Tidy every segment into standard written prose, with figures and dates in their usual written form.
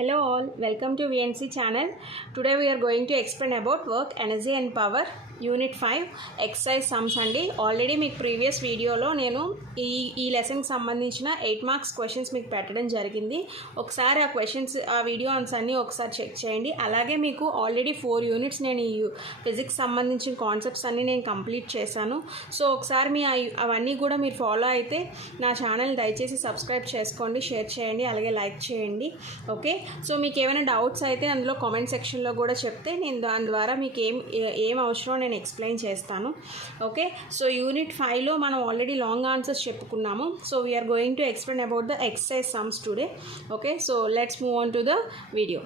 Hello all, welcome to VNC channel. Today we are going to explain about work, energy and power unit 5 exercise sums అండి. Already మీకు previous వీడియోలో నేను ఈ లెసన్కి సంబంధించిన 8 marks questions మీకు పెట్టడం జరిగింది. ఒకసారి ఆ వీడియో ఆన్సర్స్ అన్నీ ఒకసారి చెక్ చేయండి. అలాగే మీకు ఆల్రెడీ 4 యూనిట్స్ నేను ఈ ఫిజిక్స్ సంబంధించిన కాన్సెప్ట్స్ అన్నీ నేను కంప్లీట్ చేశాను. సో ఒకసారి అవన్నీ కూడా మీరు ఫాలో అయితే నా ఛానల్ దయచేసి సబ్స్క్రైబ్ చేసుకోండి, షేర్ చేయండి, అలాగే లైక్ చేయండి. ఓకే, సో మీకు ఏమైనా డౌట్స్ అయితే అందులో కామెంట్ సెక్షన్లో కూడా చెప్తే నేను దాని ద్వారా మీకు ఏం అవసరం నేను ఎక్స్ప్లెయిన్ చేస్తాను. ఓకే, సో యూనిట్ 5లో మనం ఆల్రెడీ లాంగ్ ఆన్సర్స్ చెప్పుకున్నాము. So we're going to explain about the exercise sums today. Okay, so let's move on to the video.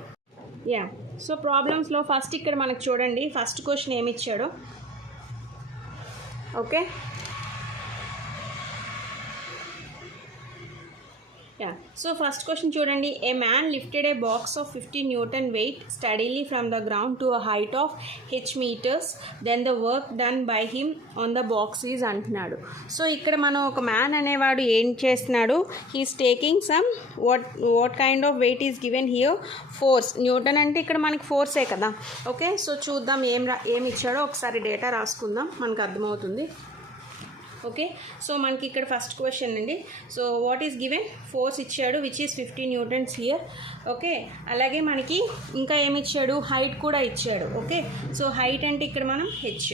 So ప్రాబ్లమ్స్లో ఫస్ట్ ఇక్కడ మనకు చూడండి, ఫస్ట్ క్వశ్చన్ ఏమి ఇచ్చాడో. ఓకే, సో ఫస్ట్ క్వశ్చన్ చూడండి. A man lifted a box of 50 Newton weight steadily from the ground to a height of h meters, then the work done by him on the box is అంటున్నాడు. So ఇక్కడ మనం ఒక man అనేవాడు ఏం చేస్తున్నాడు, he's taking some what kind of weight is given here, force. Newton అంటే ఇక్కడ మనకి ఫోర్సే కదా. ఓకే, సో చూద్దాం ఏమి ఇచ్చాడో ఒకసారి డేటా రాసుకుందాం, మనకు అర్థమవుతుంది. ఓకే, సో మనకి ఇక్కడ ఫస్ట్ క్వశ్చన్ అండి. So what is given, force ఇచ్చాడు which is 50 Newtons here. Okay, అలాగే మనకి ఇంకా ఏమి ఇచ్చాడు, హైట్ కూడా ఇచ్చాడు. ఓకే, సో హైట్ అంటే ఇక్కడ మనం h.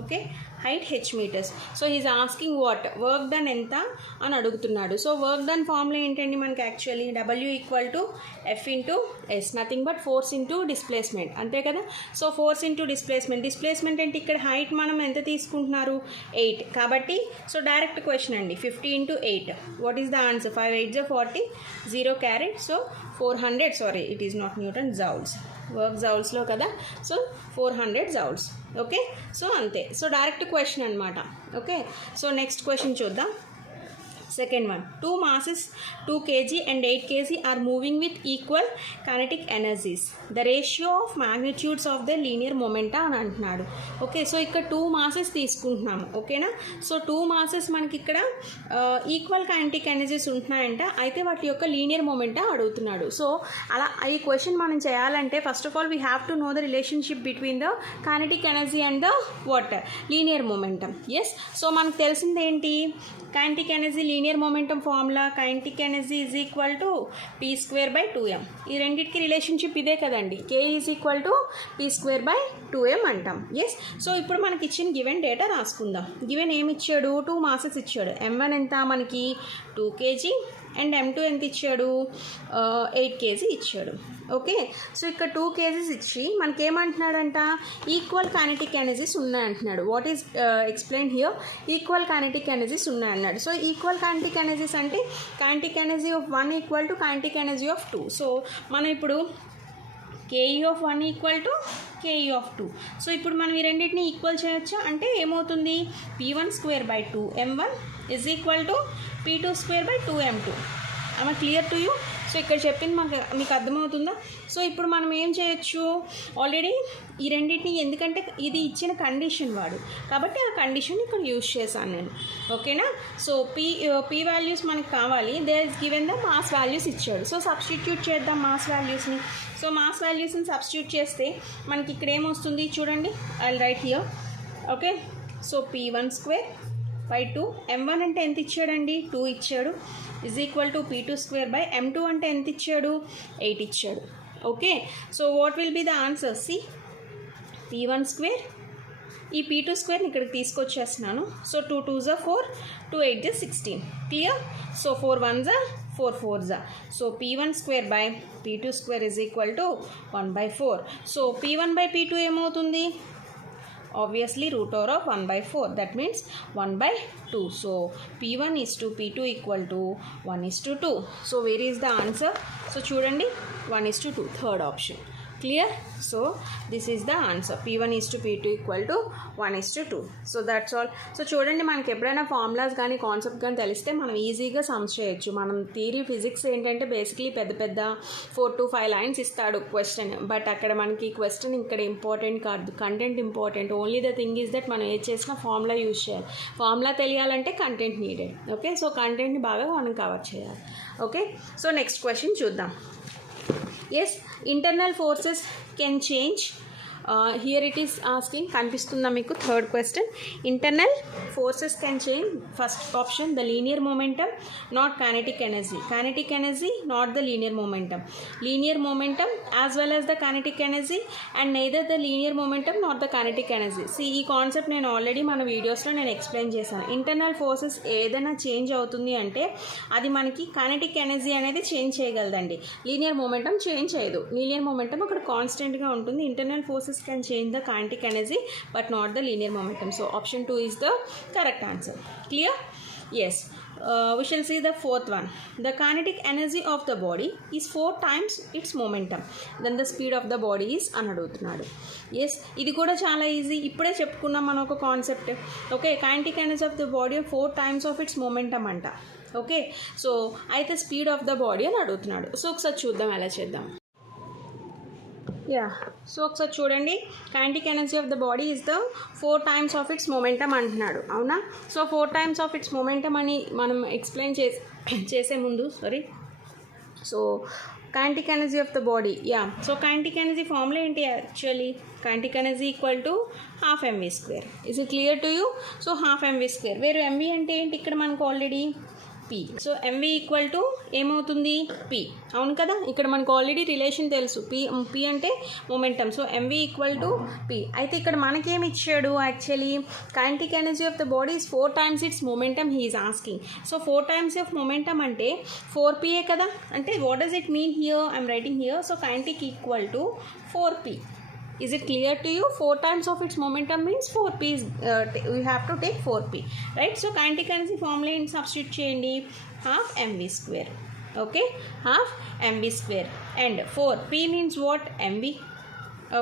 Okay, height h meters. So he's asking what, work done ఎంత అని అడుగుతున్నాడు. సో వర్క్ డన్ ఫార్ములా ఏంటండి మనకి, actually W equal to F into S, nothing but force into displacement, అంతే కదా. సో ఫోర్స్ ఇంటూ డిస్ప్లేస్మెంట్ అంటే ఇక్కడ height మనం ఎంత తీసుకుంటున్నారు, 8. కాబట్టి సో డైరెక్ట్ క్వశ్చన్ అండి, 50 into 8, what is the answer, 5 8 40, 0 క్యారెట్. So 400, sorry it is not newton, joules. Work జౌల్స్లో కదా, సో 400 జౌల్స్. ఓకే, సో అంతే. సో డైరెక్ట్ క్వశ్చన్ అనమాట. ఓకే, సో నెక్స్ట్ క్వశ్చన్ చూద్దాం. Second one, 2 masses 2 kg and 8 kg are moving with equal kinetic energies. The ratio of magnitudes of the linear momenta అని అంటున్నాడు. Okay, so ఇక్కడ 2 masses తీసుకుంటున్నాము. ఓకేనా, so 2 masses మనకి ఇక్కడ equal kinetic energies ఉంటున్నాయంట. అయితే వాటి యొక్క లీనియర్ మొమెంటా అడుగుతున్నాడు. సో అలా ఈ క్వశ్చన్ మనం చేయాలంటే first of all we have to know the relationship between the kinetic energy and the water linear momentum. Yes, so మనకు తెలిసింది ఏంటి, kinetic energy linear momentum formula, kinetic energy is equal to p²/2m. ఈ రెండింటికి relationship ఇదే కదండి, k is equal to p²/2m అంటాం. Yes, so ఇప్పుడు మనకి ఇచ్చిన గివెన్ డేటా రాసుకుందాం. గివెన్ ఏమి ఇచ్చాడు, 2 masses ఇచ్చాడు. m1 ఎంత మనకి 2 kg అండ్ m2 ఎంత ఇచ్చాడు, 8 kg ఇచ్చాడు. ఓకే, సో ఇక్కడ 2 kg ఇచ్చి మనకేమంటున్నాడంట, ఈక్వల్ కైనెటిక్ ఎనర్జీస్ ఉన్నాయంటున్నాడు. What is explain here, equal kinetic energies ఉన్నాయన్నాడు. సో ఈక్వల్ కైనెటిక్ ఎనర్జీస్ అంటే kinetic energy of 1 equal to kinetic energy of 2. So మనం ఇప్పుడు KE of 1 equal to KE of 2. So ఇప్పుడు మనం ఈ రెండింటిని ఈక్వల్ చేయొచ్చా అంటే ఏమవుతుంది, p1² m1 is equal to p2² m2. ఆమె క్లియర్ టు యూ? సో ఇక్కడ చెప్పింది మీకు అర్థమవుతుందా? సో ఇప్పుడు మనం ఏం చేయొచ్చు, ఆల్రెడీ ఈ రెండింటిని, ఎందుకంటే ఇది ఇచ్చిన కండిషన్ వాడు కాబట్టి ఆ కండిషన్ ఇక్కడ యూజ్ చేశాను నేను. ఓకేనా, సో పీ వాల్యూస్ మనకు కావాలి. They is given the mass values ఇచ్చాడు. సో సబ్స్టిట్యూట్ చేద్దాం మాస్ వాల్యూస్ని. సో మాస్ వాల్యూస్ని సబ్స్టిట్యూట్ చేస్తే మనకి ఇక్కడ ఏమొస్తుంది చూడండి, I will write here. Okay, so p1²/2, m1 అంటే ఎంత ఇచ్చాడండి, 2 ఇచ్చాడు, ఈజ్ ఈక్వల్ టు p2²/m2 అంటే ఎంత ఇచ్చాడు, 8 ఇచ్చాడు. Okay, so what will be the answer, see p1², ఈ p2² ఇక్కడికి తీసుకొచ్చేస్తున్నాను. సో 2 2s are 4, 2 8 is 16. Clear? So 4 1s are 4 4s are. So p1²/p2² is equal to 1/4. So p1/p2 ఏమవుతుంది, obviously root over of 1/4, that means 1/2. so p1 is to p2 equal to 1:2. so where is the answer, so chudandi 1:2, third option. Clear? So this is the answer, p1 is to p2 equal to 1:2. so that's all. so చూడండి, మనకి ఎప్పుడైనా formulas కానీ concept కానీ తెలిస్తే మనం ఈజీగా sums చేయొచ్చు. మనం థియరీ ఫిజిక్స్ ఏంటంటే బేసిక్లీ పెద్ద 4 to 5 lines ఇస్తాడు క్వశ్చన్, బట్ అక్కడ మనకి క్వశ్చన్ ఇక్కడ ఇంపార్టెంట్ కాదు, content important. Only the thing is that మనం ఏది చేసినా ఫార్ములా యూజ్ చేయాలి. ఫార్ములా తెలియాలంటే కంటెంట్ నీడెడ్. ఓకే, సో కంటెంట్ని బాగా మనం కవర్ చేయాలి. ఓకే, సో నెక్స్ట్ క్వశ్చన్ చూద్దాం. Yes, internal forces can change. Here it is asking, కనిపిస్తుందా మీకు third question. Internal forces can change. First option the linear momentum not kinetic energy. Kinetic energy not the linear momentum. Linear momentum as well as the kinetic energy and neither the linear momentum not the kinetic energy. ఈ concept నేను already మన వీడియోస్లో నేను explain చేశాను. Internal forces ఏదైనా change అవుతుంది అంటే అది మనకి కైనెటిక్ ఎనర్జీ అనేది చేంజ్ చేయగలదండి. లీనియర్ మొమెంటమ్ చేంజ్ చేయదు. లీనియర్ మొమెంటమ్ అక్కడ కాన్స్టెంట్గా ఉంటుంది. Internal forces can change the kinetic energy but not the linear momentum. So option 2 is the correct answer. Clear? Yes. We shall see the fourth one. The kinetic energy of the body is 4 times its momentum. Then the speed of the body is అని అడుగుతున్నాడు. Yes, ఇది కూడా చాలా easy. ఇప్పుడే చెప్పుకున్నాం మనం ఒక concept. Okay, kinetic energy of the body 4 times of its momentum అంట. ఓకే, సో అయితే స్పీడ్ ఆఫ్ ద బాడీ అని అడుగుతున్నాడు. సో ఒకసారి చూద్దాం ఎలా చేద్దాం. సో ఒకసారి చూడండి, kinetic energy of the body is the 4 times of its momentum అంటున్నాడు. అవునా? So 4 times of its momentum అని మనం ఎక్స్ప్లెయిన్ చేసే ముందు so kinetic energy of the body, so kinetic energy formula ఏంటి actually? Kinetic energy equal to ½ mv². Is it clear to you? So ½ mv², వేరు mv అంటే ఏంటి ఇక్కడ మనకు ఆల్రెడీ P. So MV equal to ఏమవుతుంది? పి. అవును కదా, ఇక్కడ మనకు ఆల్రెడీ రిలేషన్ తెలుసు. పి అంటే momentum. So MV equal to P. అయితే ఇక్కడ మనకేమి ఇచ్చాడు actually? Kinetic energy of the body is 4 times its momentum he is asking. So 4 times of momentum అంటే 4p కదా. అంటే what does it mean here? I'm writing here. So kinetic equal to 4p. Is it clear to you? 4 times of its momentum means 4p is we have to take 4p, right? So kinetic energy formula in substitute cheyandi, ½ mv². Okay, ½ mv². And 4p means what? mv.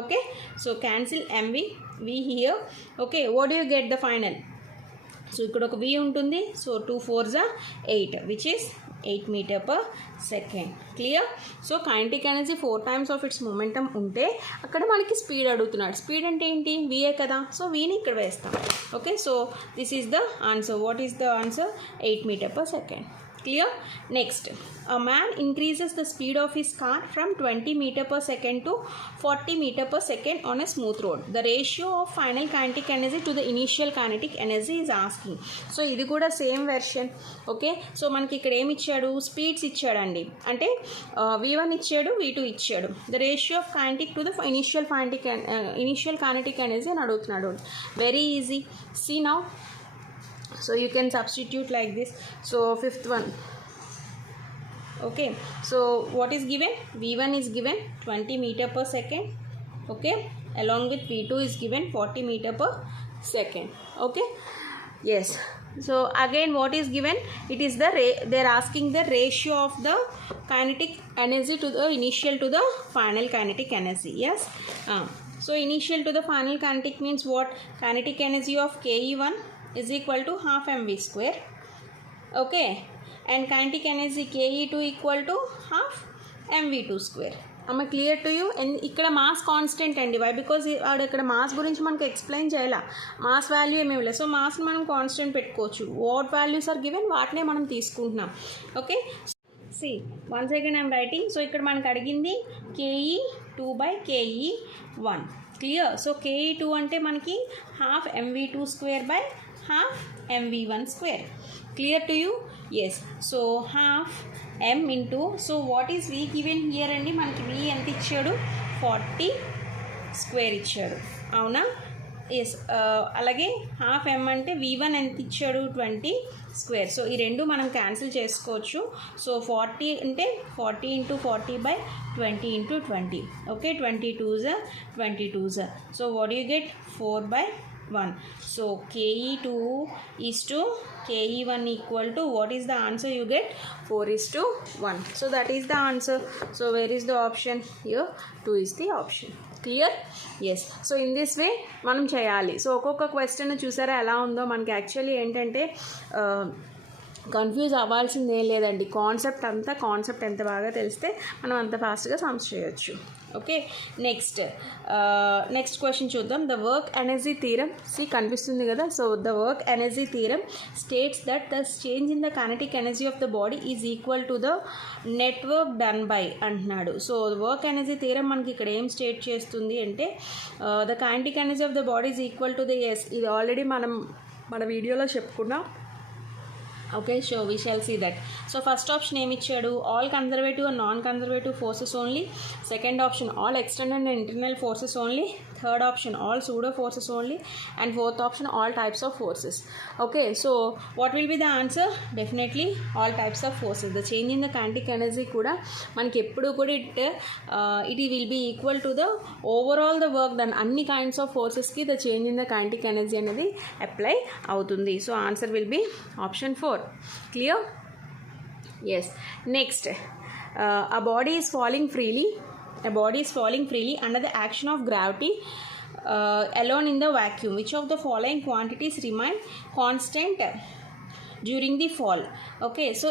Okay, so cancel mv, v here. Okay, what do you get the final? So ఇక్కడ ఒక v ఉంటుంది. So 2 4s are 8, which is 8 meter/second. Clear? So kinetic energy 4 times of its momentum ఉంటే అక్కడ మనకి speed అడుగుతున్నాడు. Speed అంటే ఏంటి? VA కదా. సో వీని ఇక్కడ వేస్తాం. Okay, so this is the answer. What is the answer? 8 meter/second. Clear? Next, a man increases the speed of his car from 20 meter/second to 40 meter/second on a smooth road. The ratio of final kinetic energy to the initial kinetic energy is asking. So ఇది కూడా same version. Okay, so మనకి ఇక్కడ ఏమి ఇచ్చాడు? Speeds ఇచ్చాడండి. అంటే v1 ఇచ్చాడు, v2 ఇచ్చాడు. The ratio of kinetic to the initial kinetic energy అని అడుగుతున్నాడు. Very easy. See now. So you can substitute like this. So fifth one. Okay, so what is given? v1 is given 20 meter/second. Okay, along with v2 is given 40 meter/second. Okay, yes. So again what is given? It is the they're asking the ratio of the kinetic energy to the initial to the final kinetic energy. Yes. So initial to the final kinetic means what? Kinetic energy of ke1 is equal to ½ mv². Okay, and kinetic energy ke2 equal to ½ mv². am I clear to you? and ఇక్కడ mass constant అండి. Why? Because ఇక్కడ mass గురించి మనకు explain చేయాల. Mass value ఏమీ లేదు. So మాస్ని మనం constant పెట్టుకోవచ్చు. వాట్ వాల్యూస్ ఆర్ గివెన్ వాటినే మనం తీసుకుంటున్నాం. Okay, C once again I'm writing. So ఇక్కడ మనకు అడిగింది ke2/ke1. క్లియర్? సో ke2 అంటే మనకి ½ mv²/½ mv1². Clear to you? Yes. So ½ m into, so what is v given here అండి? మనకి v ఎంత ఇచ్చాడు? 40² ఇచ్చాడు. అవునా? ఎస్. అలాగే ½ m అంటే v1 ఎంత ఇచ్చాడు? 20². సో ఈ రెండు మనం క్యాన్సిల్ చేసుకోవచ్చు. సో 40 అంటే 40 × 40/20 × 20. Okay, 22s. So what do you get? 4/1. So ke2 is to ke1 equal to, what is the answer you get? 4:1. So that is the answer. So where is the option? Here 2 is the option. Clear? Yes. So in this way మనం చేయాలి. So ఒక్కొక్క question చూసారా ఎలా ఉందో? మనకి actually ఏంటంటే confuse అవ్వాల్సింది ఏం లేదండి. కాన్సెప్ట్ ఎంత బాగా తెలిస్తే మనం అంత ఫాస్ట్గా సమ్స్ చేయొచ్చు. ఓకే, నెక్స్ట్ క్వశ్చన్ చూద్దాం. ద వర్క్ ఎనర్జీ థీరం, కనిపిస్తుంది కదా. So the work energy theorem states that the change in the kinetic energy of the body is equal to the net work done by అంటున్నాడు. So work energy theorem మనకి ఇక్కడ ఏం state చేస్తుంది అంటే the kinetic energy of the body is equal to the ఇది already మన వీడియోలో చెప్పుకున్నాం. Okay, so we shall see that. So first option ఏమి ఇచ్చాడు? All conservative and non conservative forces only. Second option all external and internal forces only. Third option all pseudo forces only. And fourth option all types of forces. Okay, so what will be the answer? Definitely all types of forces. The change in the kinetic energy కూడా మనకి ఎప్పుడు కూడా it will be equal to the overall the work done. అన్ని kinds of ఫోర్సెస్కి the change in the kinetic energy అనేది apply అవుతుంది. So answer will B option 4. Clear? Yes. Next, a body is falling freely under the action of gravity alone in the vacuum. Which of the following quantities remain constant during the fall? Okay, so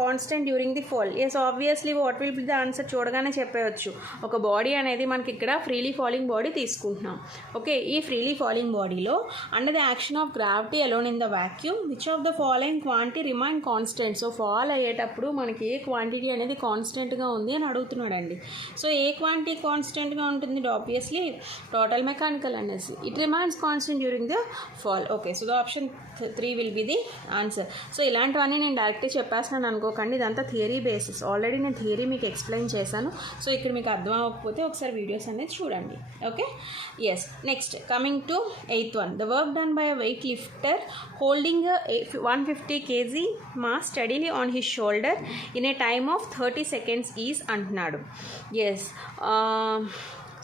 constant during the fall. Yes, obviously what will be the answer? చూడగానే చెప్పవచ్చు. ఒక body అనేది మనకి ఇక్కడ freely falling body తీసుకుంటున్నాం. Okay, ఈ freely falling బాడీలో under the action of gravity alone in the vacuum which of the following quantity remain constant. So fall అయ్యేటప్పుడు మనకి ఏ క్వాంటిటీ అనేది కాన్స్టెంట్గా ఉంది అని అడుగుతున్నాడండి. సో ఏ క్వాంటిటీ కాన్స్టెంట్గా ఉంటుంది? Obviously total mechanical energy. It remains constant during the fall. Okay, so the option 3 will be the answer. So ఇలాంటివన్నీ నేను డైరెక్ట్గా చెప్పేస్తున్నాను అనుకోకండి, ఇదంతా థియరీ బేసిస్. ఆల్రెడీ నేను థియరీ మీకు ఎక్స్ప్లెయిన్ చేశాను. సో ఇక్కడ మీకు అర్థం అవ్వకపోతే ఒకసారి వీడియోస్ అనేది చూడండి. Okay, yes. Next coming to 8th one. The work done by a weight lifter holding 150 kg mass steadily on his shoulder in a time of 30 seconds is అంటున్నాడు. ఎస్,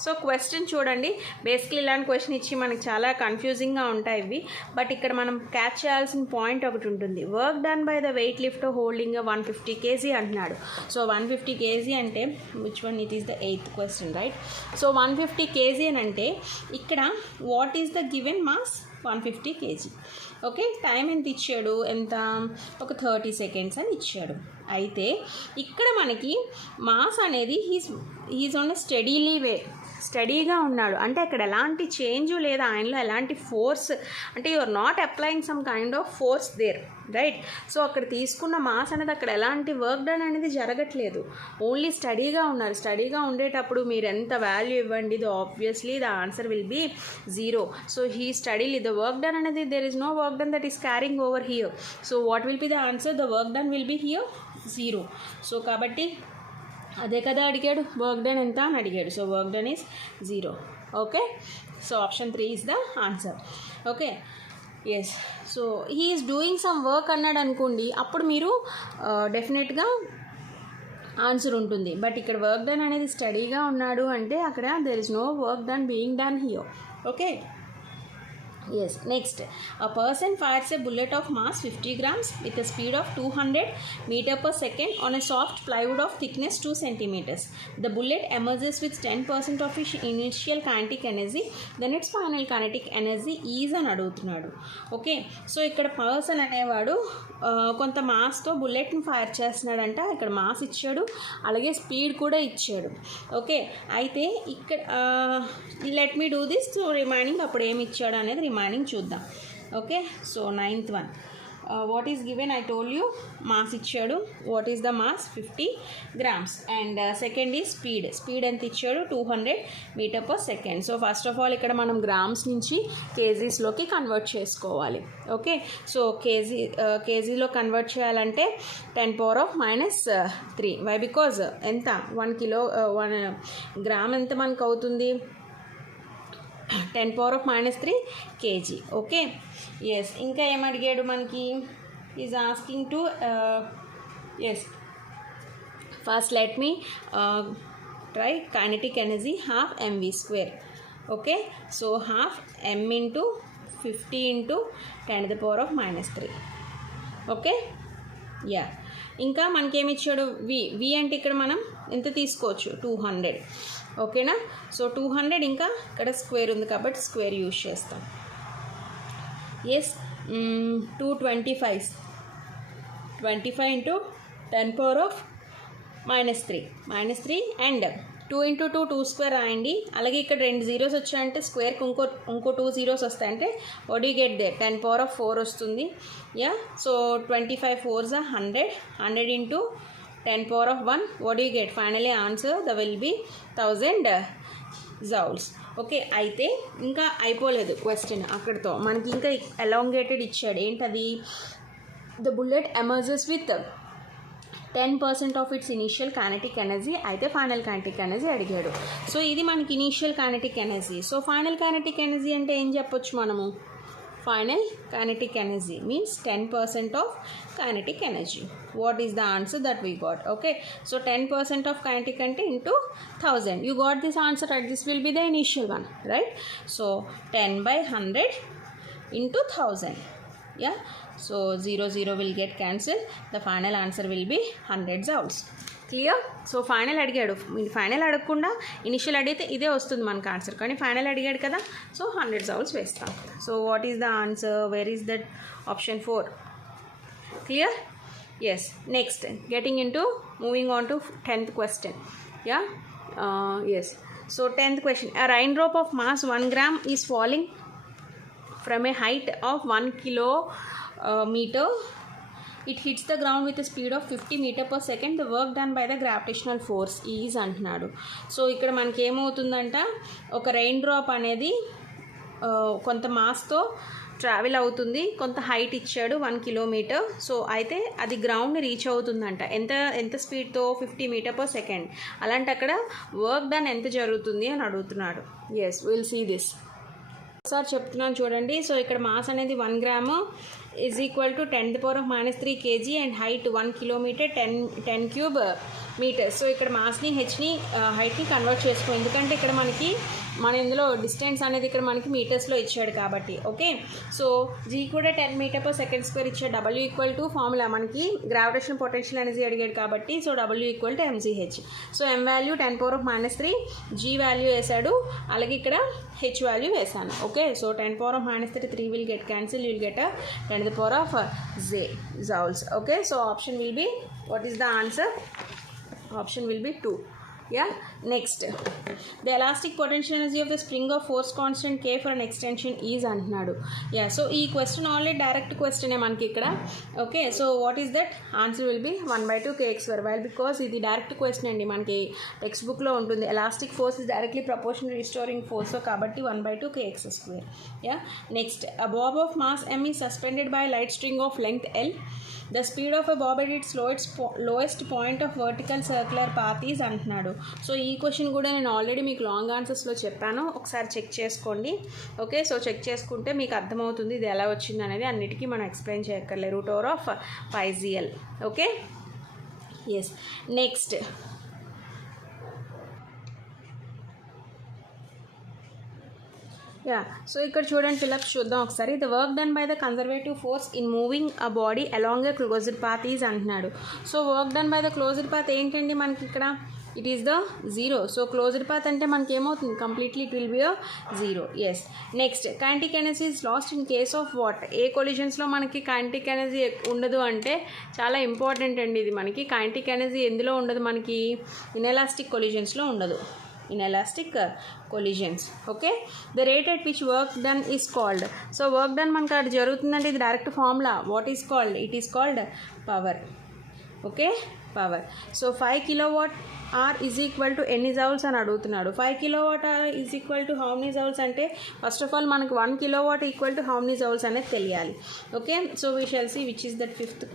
సో క్వశ్చన్ చూడండి. Basically ఇలాంటి question ఇచ్చి మనకి చాలా కన్ఫ్యూజింగ్గా ఉంటాయి ఇవి. But ఇక్కడ మనం క్యాచ్ చేయాల్సిన పాయింట్ ఒకటి ఉంటుంది. Work done by the weight lift holding 150 kg అంటున్నాడు. సో 150 kg అంటే which one? It is the 8th question, right? So 150 kg అని అంటే ఇక్కడ what is the given mass? 150 kg. Okay, time ఎంత ఇచ్చాడు? ఎంత? ఒక 30 seconds అని ఇచ్చాడు. అయితే ఇక్కడ మనకి మాస్ అనేది హీస్ ఆన్ ఎ స్టడీగా ఉన్నాడు. అంటే అక్కడ ఎలాంటి చేంజ్ లేదా ఆయనలో ఎలాంటి ఫోర్స్, అంటే you are not applying some kind of force there, right? So అక్కడ తీసుకున్న మాస్ అనేది అక్కడ ఎలాంటి వర్క్ డన్ అనేది జరగట్లేదు. ఓన్లీ స్టడీగా ఉన్నారు. స్టడీగా ఉండేటప్పుడు మీరు ఎంత వాల్యూ ఇవ్వండి, obviously the answer will be 0. So he steadily the work done అనేది there is no work done that is carrying over here. So what will be the answer? The work done will be here 0. So కాబట్టి అదే కదా అడిగాడు, work done ఎంత అని అడిగాడు. So work done is 0. Okay, so option 3 is the answer. Okay, yes. So he is doing some work అన్నాడు అనుకోండి, అప్పుడు మీరు డెఫినెట్గా ఆన్సర్ ఉంటుంది. బట్ ఇక్కడ వర్క్ డన్ అనేది స్టడీగా ఉన్నాడు అంటే అక్కడ there is no work done being done here. Okay, yes. Next, a person fires a bullet of mass 50 grams with a speed of 200 meter per second on a soft plywood of thickness 2 centimeters. The bullet emerges with 10% of its initial kinetic energy, then its final kinetic energy is అని అడుగుతున్నాడు. Okay, so ఇక్కడ person అనేవాడు కొంత మాస్తో బుల్లెట్ని fire చేస్తున్నాడంట. ఇక్కడ mass ఇచ్చాడు, అలాగే speed కూడా ఇచ్చాడు. ఓకే, అయితే ఇక్కడ let me do this. So remaining అప్పుడు ఏమి ఇచ్చాడు అనేది రిమైనింగ్ చూద్దాం. Okay, so 9th one. What is given? I told you mass ఇచ్చాడు. What is the mass? 50 grams. And second is speed ఎంత ఇచ్చాడు? 200 meter per second. So first of all ఇక్కడ మనం గ్రామ్స్ నుంచి కేజీస్లోకి కన్వర్ట్ చేసుకోవాలి. ఓకే, సో కేజీలో convert చేయాలంటే 10⁻³ వై? బికాజ్ ఎంత? 1 గ్రామ్ ఎంత మనకు అవుతుంది? 10⁻³ kg. Okay, yes. ఇంకా ఏమడిగాడు మనకి? Is asking to yes. First let me try kinetic energy ½ mv². Okay, so ½ m into 50 into 10⁻³ okay, yeah. ఇంకా మనకేమి ఇచ్చాడు? వి అంటే ఇక్కడ మనం ఎంత తీసుకోవచ్చు? 200. ఓకేనా? సో 200 ఇంకా ఇక్కడ స్క్వేర్ ఉంది కాబట్టి స్క్వేర్ యూజ్ చేస్తాం. Yes, 225 25 into 10 power of -3 and 2 into 2 2 square రాయండి. అలాగే ఇక్కడ 2 zeros వచ్చాయంటే స్క్వేర్కి ఇంకో 2 zeros వస్తాయంటే what you get they 10 power of 4 వస్తుంది. Yeah so 25 4s are 100 into 10 power of 1 what do you get? Finally answer the will be 1000 joules. Okay, అయితే ఇంకా అయిపోలేదు క్వశ్చన్ అక్కడితో. మనకి ఇంకా ఎలాంగేటెడ్ ఇచ్చాడు. ఏంటది? The bullet emerges with 10% of its initial kinetic energy. అయితే ఫైనల్ కైనెటిక్ ఎనర్జీ అడిగాడు. సో ఇది మనకి initial kinetic energy. So final kinetic energy అంటే ఏం చెప్పొచ్చు మనము? Final kinetic energy means 10% of kinetic energy. What is the answer that we got? Okay, so 10% of kinetic అంటే into 1000. You got this answer right. This will be the initial one right. So 10/100 into 1000. Yeah, so 0 will get cancelled. The final answer will be 100 joules. Clear? So final అడిగాడు. Final అడగకుండా initial అడిగితే ఇదే వస్తుంది మనకు answer, కానీ final అడిగాడు కదా, so 100 joules వేస్తాం. So what is the answer? Where is that? Option 4. Clear? Yes. Next getting in to moving on to 10th question. Yeah yes. So 10th question. A raindrop of mass 1 gram is falling from a height of 1 kilometer. It hits the ground with a speed of 50 meter per second. The work done by the gravitational force is అంటున్నాడు. So ఇక్కడ మనకి ఏమవుతుందంట, ఒక rain drop అనేది కొంత మాస్తో travel అవుతుంది, కొంత height ఇచ్చాడు 1 kilometer. So అయితే అది గ్రౌండ్ని రీచ్ అవుతుందంట. ఎంత స్పీడ్తో? 50 meter per second. అలాంటి అక్కడ వర్క్ డన్ ఎంత జరుగుతుంది అని అడుగుతున్నాడు. Yes, will see this. ఒకసారి చెప్తున్నాను చూడండి. సో ఇక్కడ మాస్ అనేది 1 gram is equal to 10⁻³ kg and height 1 kilometer 10 cube meters. So ఇక్కడ మాస్ని హైట్ని కన్వర్ట్ చేసుకో, ఎందుకంటే ఇక్కడ మన ఇందులో డిస్టెన్స్ అనేది ఇక్కడ మనకి మీటర్స్లో ఇచ్చాడు కాబట్టి. ఓకే, సో జీ కూడా 10 meter per second square ఇచ్చాడు. డబ్ల్యూ ఈక్వల్ టు ఫార్ములా మనకి గ్రావిటేషన్ పొటెన్షియల్ ఎనర్జీ అడిగాడు కాబట్టి, so W equal to mgh. So m value 10⁻³ G value వేసాడు, అలాగే ఇక్కడ h వాల్యూ వేసాను. Okay, so 10⁻³ 3 will get cancel, you will get 10⁻j joules. Okay, so option will be, what is the answer? Option will be 2. Yeah, next, the elastic potential energy of the spring of force constant K for an extension is అంటున్నాడు. Yeah, so ఈ question already direct క్వశ్చనే మనకి ఇక్కడ. Okay, so what is that? Answer will B 1/2 kx². While because ఇది direct question అండి, మనకి text బుక్లో ఉంటుంది. Elastic force is directly proportional restoring force, కాబట్టి 1/2 kx². Yeah, next, a bob of mass m is suspended by a light string of length L. The speed of a bob at its lowest point of vertical circular path is అంటున్నాడు. So ఈ question కూడా నేను already మీకు long ఆన్సర్స్లో చెప్పాను, ఒకసారి check చేసుకోండి. Okay, so check చేసుకుంటే మీకు అర్థమవుతుంది ఇది ఎలా వచ్చింది అనేది. అన్నిటికీ మనం ఎక్స్ప్లెయిన్ చేయక్కర్లేదు. √πgl. Okay, yes. Next, yeah, so ఇక్కడ చూడండి, ఫిలప్స్ చూద్దాం ఒకసారి. The work done by the conservative force in moving a body along a closed path is అంటున్నాడు. So work done by the closed path ఏంటండి మనకి ఇక్కడ? It is the 0. So closed path అంటే మనకి ఏమవుతుంది? Completely it will be a 0. Yes. Next, kinetic energy is lost in case of what? ఏ కొలిజన్స్లో మనకి కైనెటిక్ ఎనర్జీ ఉండదు అంటే చాలా ఇంపార్టెంట్ అండి ఇది. మనకి కైనెటిక్ ఎనర్జీ ఎందులో ఉండదు? మనకి ఇన్ఎలాస్టిక్ కొలిజన్స్లో ఉండదు. inelastic collisions. Okay, the rate at which work done is called. So work done మనకు అది జరుగుతుందంటే ఇది direct formula. What is called? It is called power. Okay, power. So 5 kilowatt hour is equal to ఎన్ని joules అని అడుగుతున్నాడు. 5 kilowatt hour is equal to how many joules అంటే first of all మనకు 1 kilowatt equal to how many joules అనేది తెలియాలి. Okay, so we shall see which is that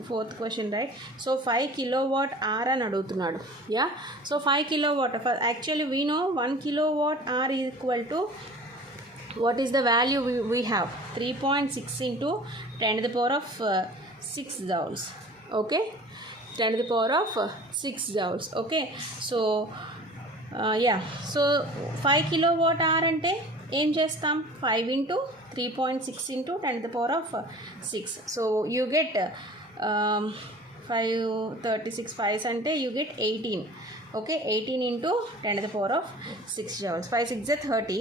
fourth question right. So 5 kilowatt hour అని అడుగుతున్నాడు. Yeah, so 5 kilowatt actually we know 1 kilowatt hour equal to what is the value we have? 3.6 into 10⁻6 joules. Okay, 10⁻6 joules. Okay, so yeah, so 5 kilowatt hour అంటే ఏం చేస్తాం? 5 into 3.6 into 10⁻6. so you get 536 5s అంటే you get 18. Okay, 18 into 10⁻6 joules. 5 6 30.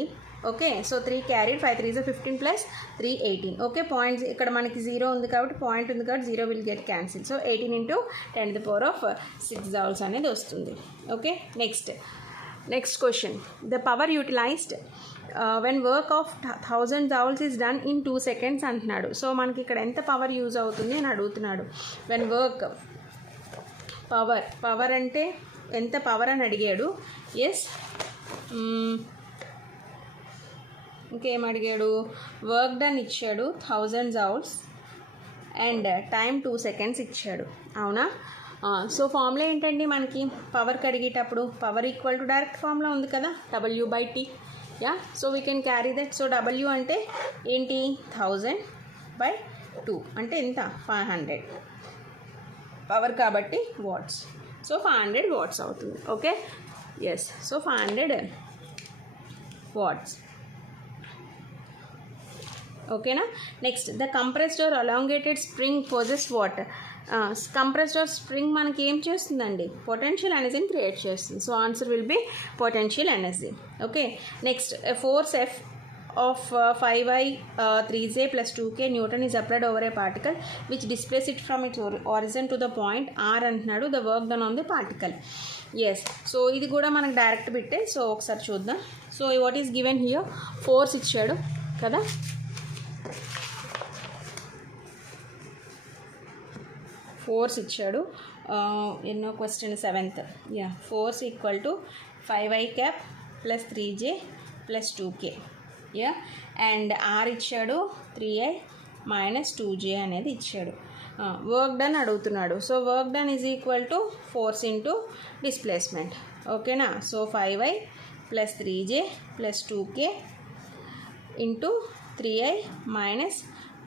Okay. So 3 carried 5 3 15 plus 3 18. Okay. Points ఇక్కడ మనకి 0 ఉంది కాబట్టి point ఉంది కాబట్టి 0 will get cancel. So 18 into 10⁶ joules అనేది వస్తుంది. Okay. Next question, the power utilized when work of 1000 joules is done in 2 seconds అంటున్నాడు. So మనకి ఇక్కడ ఎంత పవర్ యూజ్ అవుతుంది అని అడుగుతున్నాడు. వెన్ వర్క్ పవర్ అంటే ఎంత పవర్ అని అడిగాడు. ఎస్, ఇంకేం అడిగాడు, వర్క్ డన్ ఇచ్చాడు 1000 joules అండ్ టైం 2 seconds ఇచ్చాడు. అవునా? సో ఫార్ములా ఏంటండి మనకి పవర్కి అడిగేటప్పుడు? Power equal to direct formula ఉంది కదా, W/T. Yeah, so we can carry that. So W అంటే ఏంటి, 1000/2 అంటే ఎంత, 500 పవర్ కాబట్టి వాట్స్. సో 500 watts అవుతుంది. ఓకే. Yes, so 500 watts. ఓకేనా? Next, the compressed or elongated spring possess what? Compressed or spring మనకి ఏం చేస్తుందండి, పొటెన్షియల్ ఎనర్జీని క్రియేట్ చేస్తుంది. So answer will be potential energy. Okay. Next, force F of 5I 3J plus 2K Newton is applied over a particle which displaces it from its origin to the point R అంటున్నాడు. the work done on the particle. Yes, so ఇది కూడా మనకు direct బిట్టే. So ఒకసారి చూద్దాం. So what is given here, force ఇచ్చాడు కదా, force ఇచ్చాడు. ఎన్నో question, 7th. Yeah, force equal to 5I cap plus 3J plus 2K. Yeah, and R ఇచ్చాడు 3I minus 2J అనేది ఇచ్చాడు. వర్క్ డన్ అడుగుతున్నాడు. So work done is equal to force into displacement. ఓకేనా? So 5I plus 3J plus 2K into 3I minus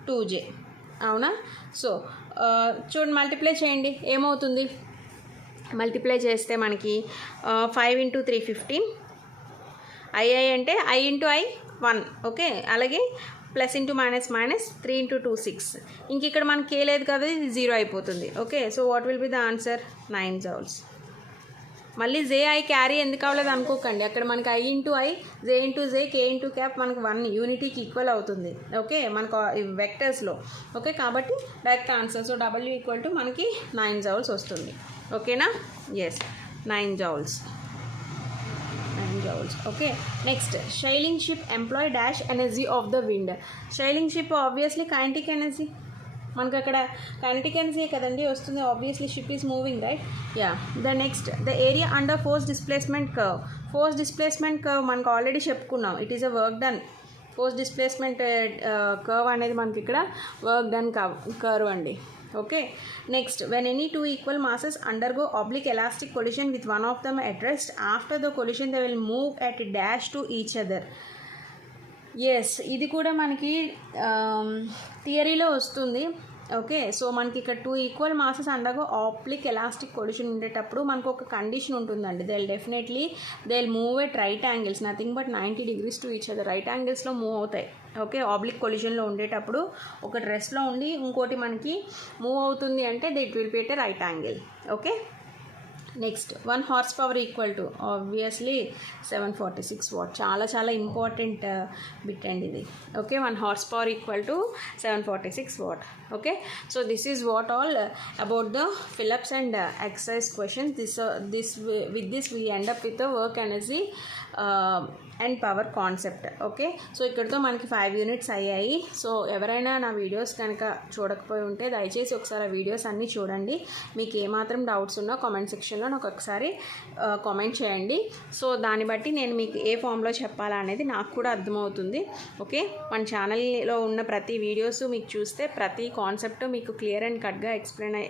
2J. అవునా? So చూడండి, multiply చేయండి, ఏమవుతుంది? Multiply చేస్తే మనకి 5 into 3 15, I అంటే I into I 1. ఓకే. అలాగే ప్లస్ ఇంటూ మైనస్ 3 into 2 6. ఇంక ఇక్కడ మనకి ఏ లేదు కదా, ఇది 0 అయిపోతుంది. Okay. So what will be the answer, 9 joules. మళ్ళీ JI క్యారీ ఎందుకు అవ్వలేదు అనుకోకండి, అక్కడ మనకి I into I, J into J, K into cap మనకు 1 యూనిటీకి ఈక్వల్ అవుతుంది. ఓకే, మనకు వెక్టర్స్లో. ఓకే, కాబట్టి direct answer. So W equal to మనకి 9 joules వస్తుంది. ఓకేనా? Yes, 9 joules. Okay. Next, sailing ship employ dash energy of the wind. Sailing ship obviously kinetic energy, మనకు అక్కడ కైనెటిక్ ఎనర్జీ కదండి వస్తుంది. Obviously ship is moving, right? Yeah. The next, the area under force displacement curve. Force displacement curve మనకు already చెప్పుకున్నాం, it is a work done. Force displacement curve అనేది మనకి ఇక్కడ work done curve అండి. Okay. Next, when any two equal masses undergo oblique elastic collision with one of them at rest, after the collision they will move at dash to each other. Yes, ఇది కూడా మనకి థియరీలో వస్తుంది. Okay. So మనకి ఇక్కడ 2 equal masses undergo oblique elastic collision ఉండేటప్పుడు మనకు ఒక condition ఉంటుందండి. They will move at right angles, nothing but 90 degrees to each other. Right యాంగిల్స్లో మూవ్ అవుతాయి. ఓకే, ఆబ్లిక్ కొలిషన్లో ఉండేటప్పుడు ఒకటి రెస్ట్లో ఉండి ఇంకోటి మనకి మూవ్ అవుతుంది అంటే it will be at a right angle. Okay. Next, 1 horsepower equal to obviously 746 watt. చాలా ఇంపార్టెంట్ బిట్ అండి ఇది. Okay, 1 horsepower equal to 746 watt. Okay. So this is what all about the fill-ups and exercise questions. With this we end up with the work energy and power concept. Okay. So ఇక్కడితో మనకి 5 units అయ్యాయి. So ఎవరైనా నా videos కనుక చూడకపోయి ఉంటే దయచేసి ఒకసారి ఆ వీడియోస్ అన్నీ చూడండి. మీకు ఏమాత్రం డౌట్స్ ఉన్నా కామెంట్ సెక్షన్లో నాకు ఒకసారి కామెంట్ చేయండి. సో దాన్ని బట్టి నేను మీకు ఏ ఫామ్లో చెప్పాలా అనేది నాకు కూడా అర్థమవుతుంది. ఓకే, మన ఛానల్లో ఉన్న ప్రతి వీడియోస్ మీకు చూస్తే ప్రతి కాన్సెప్ట్ మీకు క్లియర్ అండ్ కట్గా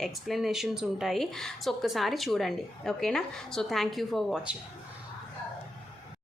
ఎక్స్ప్లెనేషన్స్ ఉంటాయి. సో ఒక్కసారి చూడండి. ఓకేనా? So thank you for watching.